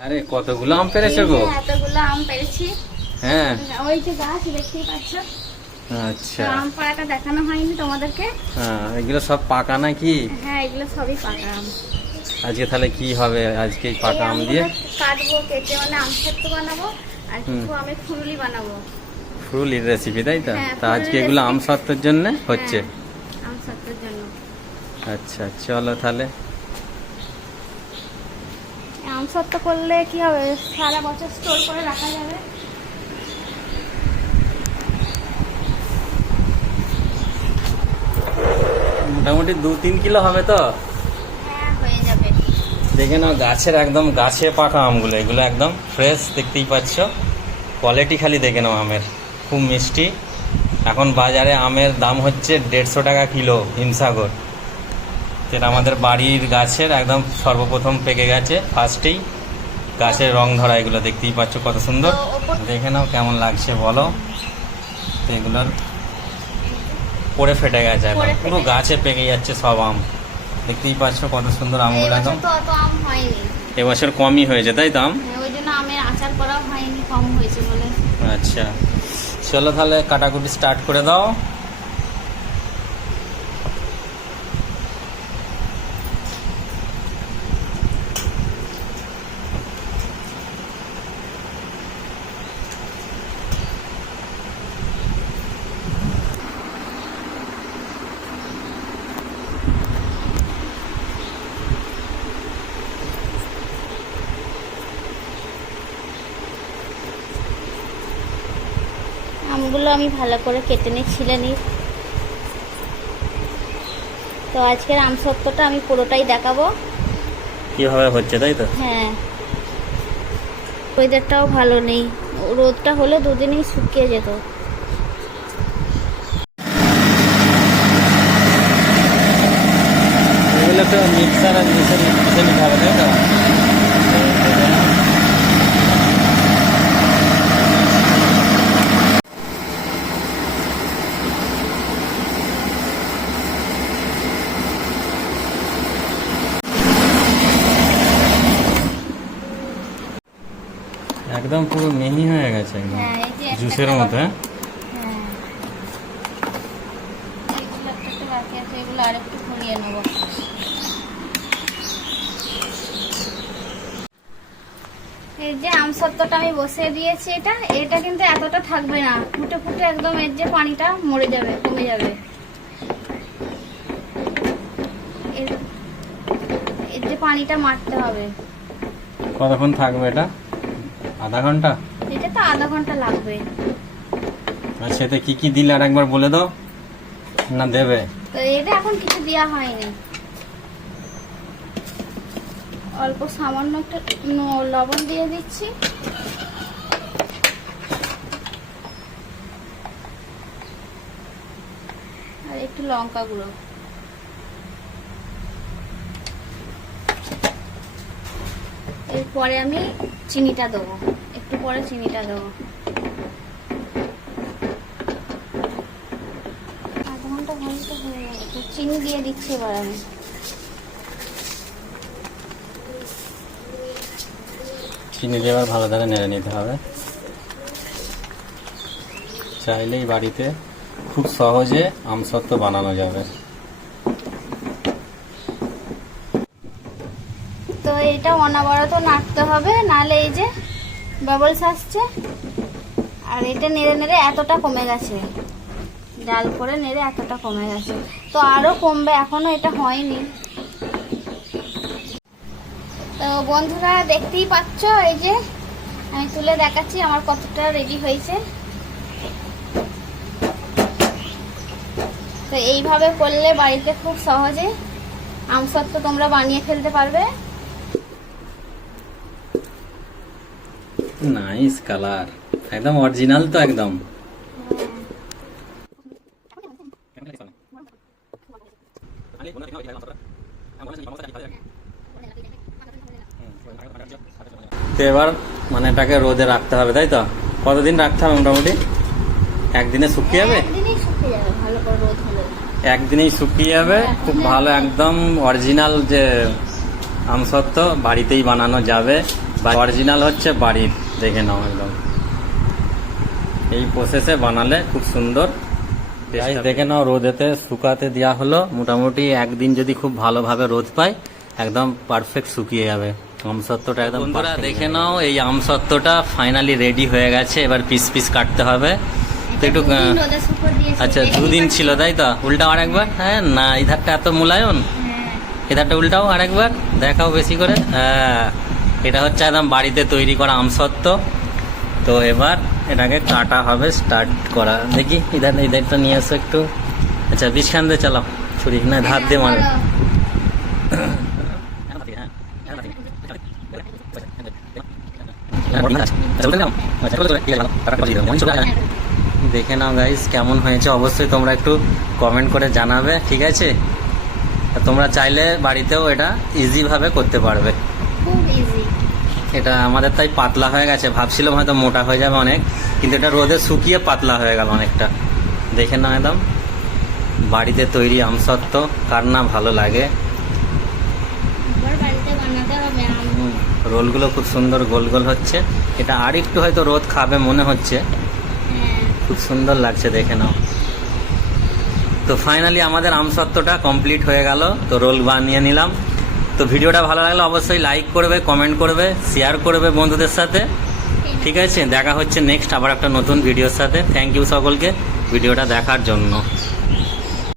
আরে কতগুলো আম পেরেছ গো? এতগুলো আম পেরেছি। হ্যাঁ। ওই যে গাছ দেখতেই পাচ্ছ। আচ্ছা। আম পাড়াটা দেখানো হয়নি তোমাদেরকে। হ্যাঁ এগুলো সব পাকা নাকি? হ্যাঁ এগুলো সবই পাকা আম। আজকে তাহলে কি হবে? আজকে পাকা আম দিয়ে? কাটবো কেটে মানে আম সেদ্ধ বানাবো আর। কিছু আমের বানাবো। রেসিপি তাই তো? হ্যাঁ, তা আজকে এগুলো আম। সত্তর জন্য হচ্ছে? হ্যাঁ, আম সত্যের জন্য। আচ্ছা চলো তাহলে। সত্য করলে কি হবে? সারা বছর স্টোর করে রাখা যাবে। মোটামুটি দু তিন কিলো হবে তো? হ্যাঁ দেখে নাও গাছের একদম গাছে পাকা আমগুলো এগুলো একদম ফ্রেশ দেখতেই পাচ্ছ। কোয়ালিটি খালি দেখে নাও আমের খুব মিষ্টি। এখন বাজারে আমের দাম হচ্ছে দেড়শো টাকা কিলো হিমসাগর। যেটা আমাদের বাড়ির গাছের একদম সর্বপ্রথম পেকে গেছে ফার্স্টেই গাছের রং ধরা এগুলো দেখতেই পাচ্ছ কত সুন্দর। দেখে নাও কেমন লাগছে বলো। তো এগুলোর পরে ফেটে গেছে একদম। পুরো গাছে পেকে যাচ্ছে সব আম। দেখতেই পাচ্ছ কত সুন্দর আমগুলো একদম। এবছর কমই হয়েছে তাই তো আম? হ্যাঁ, আচ্ছা। চলো তাহলে কাটাকুটি স্টার্ট করে দাও। আমগুলো আমি ভালো করে কেটে নিই ছিলে নিই। তো আজকের আম সত্যটা আমি পুরোটাই দেখাবো। কীভাবে হচ্ছে তাই তো? হ্যাঁ। ওয়েদারটাও ভালো নেই। রোদটা হলে দুদিনেই শুকিয়ে যেত। এগুলো তো মিক্সার আর মিশে মিশে নিতে হবে তাই তো? একদম পুরো মিহি হয়ে গেছে একদম। হ্যাঁ জুসের মতো হ্যাঁ? এই যে আম সত্ত্বটা আমি বসিয়ে দিয়েছি এটা এটা কিন্তু এতটা থাকবে না। ফুটে ফুটে একদম এর যে পানিটা মরে যাবে কমে যাবে। এর যে পানিটা মারতে হবে। কতক্ষণ থাকবে এটা? আধা ঘণ্টা? এটা তো আধা ঘণ্টা লাগবে। আচ্ছা এতে কি কি দিলে আর একবার বলে দাও? না দেবে? তো এটা এখন কিছু দেওয়া হয়নি। অল্প সামান্য একটা লবণ দিয়ে দিচ্ছি। আর একটু লঙ্কা গুঁড়ো। এরপরে আমি চিনিটা দেবো। একটু পরে চিনিটা দেবো। আধা ঘণ্টা হয়ে চিনি দিয়ে দিচ্ছি এবার আমি। চিনি দিয়ে এবার ভালো করে নেড়ে নিতে হবে। চাইলেই বাড়িতে খুব সহজে আমসত্ত্ব বানানো যাবে তো এটা অনাবরত নাড়তে হবে নালে এই যে বাবলস আসছে। আর এটা নেড়ে নেড়ে এতটা কমে গেছে। ডাল করে নেড়ে এতটা কমে গেছে। তো আরও কমবে এখনও এটা হয়নি। তো বন্ধুরা, দেখতেই পাচ্ছ এই যে আমি তুলে দেখাচ্ছি আমার কতটা রেডি হয়েছে। তো এইভাবে করলে বাড়িতে খুব সহজে আমসত্ব তোমরা বানিয়ে ফেলতে পারবে। নাইস কালার একদম অরিজিনাল তো একদম। তো এবার মানে এটাকে রোদে রাখতে হবে তাই তো? কতদিন রাখতে হবে মোটামুটি? একদিনে শুকিয়ে যাবে? একদিনেই শুকিয়ে যাবে খুব ভালো একদম অরিজিনাল যে আমসত্ত্ব বাড়িতেই বানানো যাবে। অরিজিনাল হচ্ছে বাড়ির। দেখে নাও একদম। এই প্রসেসে বানালে খুব সুন্দর। দেখে নাও রোদেতে শুকাতে দেওয়া হলো। মোটামুটি একদিন যদি খুব ভালোভাবে রোদ পায় একদম পারফেক্ট শুকিয়ে যাবে। আমসত্ত্বটা একদম বন্ধুরা দেখে নাও এই আমসত্ত্বটা ফাইনালি রেডি হয়ে গেছে। এবার পিস পিস কাটতে হবে। তো একটু আচ্ছা দুদিন ছিল তাই তো? উল্টাও আরেকবার হ্যাঁ না এই ধারটা এত মূলায়ন হ্যাঁ। এধারটা উল্টাও আরেকবার দেখাও বেশি করে। হ্যাঁ। এটা হচ্ছে একদম বাড়িতে তৈরি করা আমসত্ত্ব। তো এবার এটাকে কাটা হবে স্টার্ট করা। দেখি, ইধার ইধারটা নিয়ে আসো একটু। আচ্ছা বিছখান দিয়ে চালাও। ছুরি, না, ধার দিয়ে বলো। দেখে নাও গাইস কেমন হয়েছে? অবশ্যই তোমরা একটু কমেন্ট করে জানাবে, ঠিক আছে? তোমরা চাইলে বাড়িতেও এটা ইজিভাবে করতে পারবে। খুব ইজি এটা আমাদের তাই পাতলা হয়ে গেছে। ভাবছিলাম হয়তো মোটা হয়ে যাবে অনেক কিন্তু এটা রোদে শুকিয়ে পাতলা হয়ে গেল অনেকটা। দেখে নাও একদম। বাড়িতে তৈরি আমসত্ত্ব কার না ভালো লাগে। রোলগুলো খুব সুন্দর গোল গোল হচ্ছে। এটা আর একটু হয়তো রোদ খাবে মনে হচ্ছে। হ্যাঁ। খুব সুন্দর লাগছে দেখে নাও। তো ফাইনালি আমাদের আমসত্ত্বটা কমপ্লিট হয়ে গেল। তো রোল বানিয়ে নিলাম। তো ভিডিওটা ভালো লাগলে অবশ্যই লাইক করবে কমেন্ট করবে শেয়ার করবে বন্ধুদের সাথে। ঠিক আছে? দেখা হচ্ছে নেক্সট আবার একটা নতুন ভিডিওর সাথে। থ্যাংক ইউ সকলকে। ভিডিওটা দেখার জন্য।